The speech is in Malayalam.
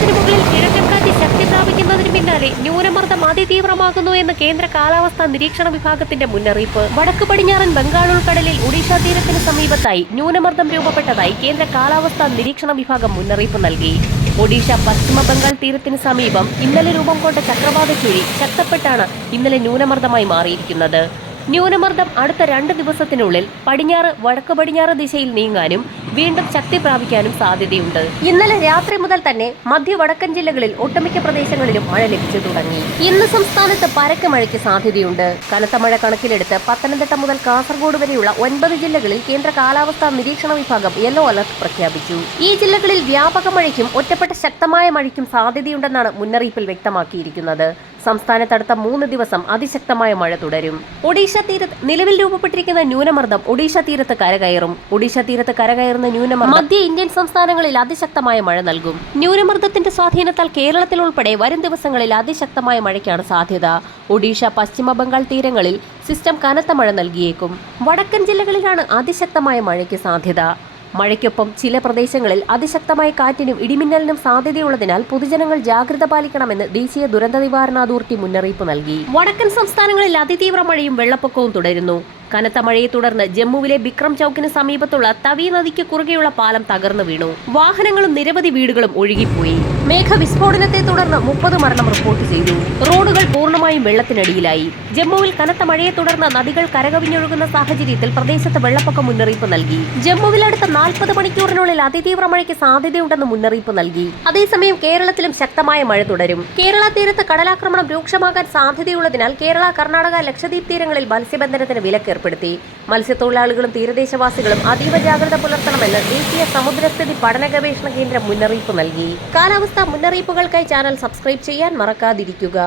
കേരളത്തിന് മുകളിൽ കിഴക്കൻ കാറ്റ് ശക്തി പ്രാപിക്കുന്നതിന് പിന്നാലെ ന്യൂനമർദ്ദം അതിതീവ്രമാകുന്നു എന്ന് കേന്ദ്ര കാലാവസ്ഥാ നിരീക്ഷണ വിഭാഗത്തിന്റെ മുന്നറിയിപ്പ്. വടക്ക് പടിഞ്ഞാറൻ ബംഗാൾ ഉൾക്കടലിൽ ഒഡീഷ തീരത്തിന് സമീപത്തായി ന്യൂനമർദ്ദം രൂപപ്പെട്ടതായി കേന്ദ്ര കാലാവസ്ഥാ നിരീക്ഷണ വിഭാഗം മുന്നറിയിപ്പ് നൽകി. ഒഡീഷ പശ്ചിമ ബംഗാൾ തീരത്തിന് സമീപം ഇന്നലെ രൂപം കൊണ്ട ചക്രവാത ചുഴി ശക്തപ്പെട്ടാണ് ഇന്നലെ ന്യൂനമർദ്ദമായി മാറിയിരിക്കുന്നത്. ന്യൂനമർദ്ദം അടുത്ത 2 ദിവസത്തിനുള്ളിൽ പടിഞ്ഞാറ് വടക്ക് പടിഞ്ഞാറ് ദിശയിൽ നീങ്ങാനും വീണ്ടും ശക്തി പ്രാപിക്കാനും സാധ്യതയുണ്ട്. ഇന്നലെ രാത്രി മുതൽ തന്നെ മധ്യ വടക്കൻ ജില്ലകളിൽ ഒട്ടുമിക്ക പ്രദേശങ്ങളിലും മഴ ലഭിച്ചു തുടങ്ങി. ഇന്ന് സംസ്ഥാനത്ത് പരക്കെ മഴയ്ക്ക് സാധ്യതയുണ്ട്. കനത്ത മഴ കണക്കിലെടുത്ത് പത്തനംതിട്ട മുതൽ കാസർഗോഡ് വരെയുള്ള 9 ജില്ലകളിൽ കേന്ദ്ര കാലാവസ്ഥാ നിരീക്ഷണ വിഭാഗം യെല്ലോ അലർട്ട് പ്രഖ്യാപിച്ചു. ഈ ജില്ലകളിൽ വ്യാപക മഴയ്ക്കും ഒറ്റപ്പെട്ട ശക്തമായ മഴയ്ക്കും സാധ്യതയുണ്ടെന്നാണ് മുന്നറിയിപ്പിൽ വ്യക്തമാക്കിയിരിക്കുന്നത്. സംസ്ഥാനത്തടുത്ത 3 ദിവസം അതിശക്തമായ മഴ തുടരും. ഒഡീഷ തീരത്ത് നിലവിൽ രൂപപ്പെട്ടിരിക്കുന്ന ന്യൂനമർദ്ദം ഒഡീഷ തീരത്ത് കരകയറും. ഒഡീഷ തീരത്ത് കരകയറുന്ന ന്യൂനമർദ്ദം മധ്യ ഇന്ത്യൻ സംസ്ഥാനങ്ങളിൽ അതിശക്തമായ മഴ നൽകും. ന്യൂനമർദ്ദത്തിന്റെ സ്വാധീനത്താൽ കേരളത്തിൽ ഉൾപ്പെടെ വരും ദിവസങ്ങളിൽ അതിശക്തമായ മഴയ്ക്കാണ് സാധ്യത. ഒഡീഷ പശ്ചിമ ബംഗാൾ തീരങ്ങളിൽ സിസ്റ്റം കനത്ത മഴ നൽകിയേക്കും. വടക്കൻ ജില്ലകളിലാണ് അതിശക്തമായ മഴയ്ക്ക് സാധ്യത. മഴയ്ക്കൊപ്പം ചില പ്രദേശങ്ങളിൽ അതിശക്തമായ കാറ്റിനും ഇടിമിന്നലിനും സാധ്യതയുള്ളതിനാൽ പൊതുജനങ്ങൾ ജാഗ്രത പാലിക്കണമെന്ന് ദേശീയ ദുരന്ത നിവാരണ അതോറിറ്റി മുന്നറിയിപ്പ് നൽകി. വടക്കൻ സംസ്ഥാനങ്ങളിൽ അതിതീവ്ര മഴയും വെള്ളപ്പൊക്കവും തുടരുന്നു. കനത്ത മഴയെ തുടർന്ന് ജമ്മുവിലെ ബിക്രം ചൌക്കിന് സമീപത്തുള്ള തവി നദിക്ക് കുറുകെയുള്ള പാലം തകർന്നു വീണു. വാഹനങ്ങളും നിരവധി വീടുകളും ഒഴുകിപ്പോയി. മേഘവിസ്ഫോടനത്തെ തുടർന്ന് 30 മരണം റിപ്പോർട്ട് ചെയ്തു. റോഡുകൾ പൂർണ്ണമായും വെള്ളത്തിനടിയിലായി. ജമ്മുവിൽ കനത്ത മഴയെ തുടർന്ന് നദികൾ കരകവിഞ്ഞൊഴുകുന്ന സാഹചര്യത്തിൽ പ്രദേശത്ത് വെള്ളപ്പൊക്ക മുന്നറിയിപ്പ് നൽകി. ജമ്മുവിൽ അടുത്ത 40 മണിക്കൂറിനുള്ളിൽ അതിതീവ്ര മഴയ്ക്ക് സാധ്യതയുണ്ടെന്ന് മുന്നറിയിപ്പ് നൽകി. അതേസമയം കേരളത്തിലും ശക്തമായ മഴ തുടരും. കേരള തീരത്ത് കടലാക്രമണം രൂക്ഷമാകാൻ സാധ്യതയുള്ളതിനാൽ കേരള, കർണാടക, ലക്ഷദ്വീപ് തീരങ്ങളിൽ മത്സ്യബന്ധനത്തിന് വിലക്ക് ഏർപ്പെടുത്തി. മത്സ്യത്തൊഴിലാളികളും തീരദേശവാസികളും അതീവ ജാഗ്രത പുലർത്തണമെന്ന് ദേശീയ സമുദ്രസ്ഥിതി പഠന ഗവേഷണ കേന്ദ്രം മുന്നറിയിപ്പ് നൽകി. കാലാവസ്ഥാ മുന്നറിയിപ്പുകൾക്കായി ചാനൽ സബ്സ്ക്രൈബ് ചെയ്യാൻ മറക്കാതിരിക്കുക.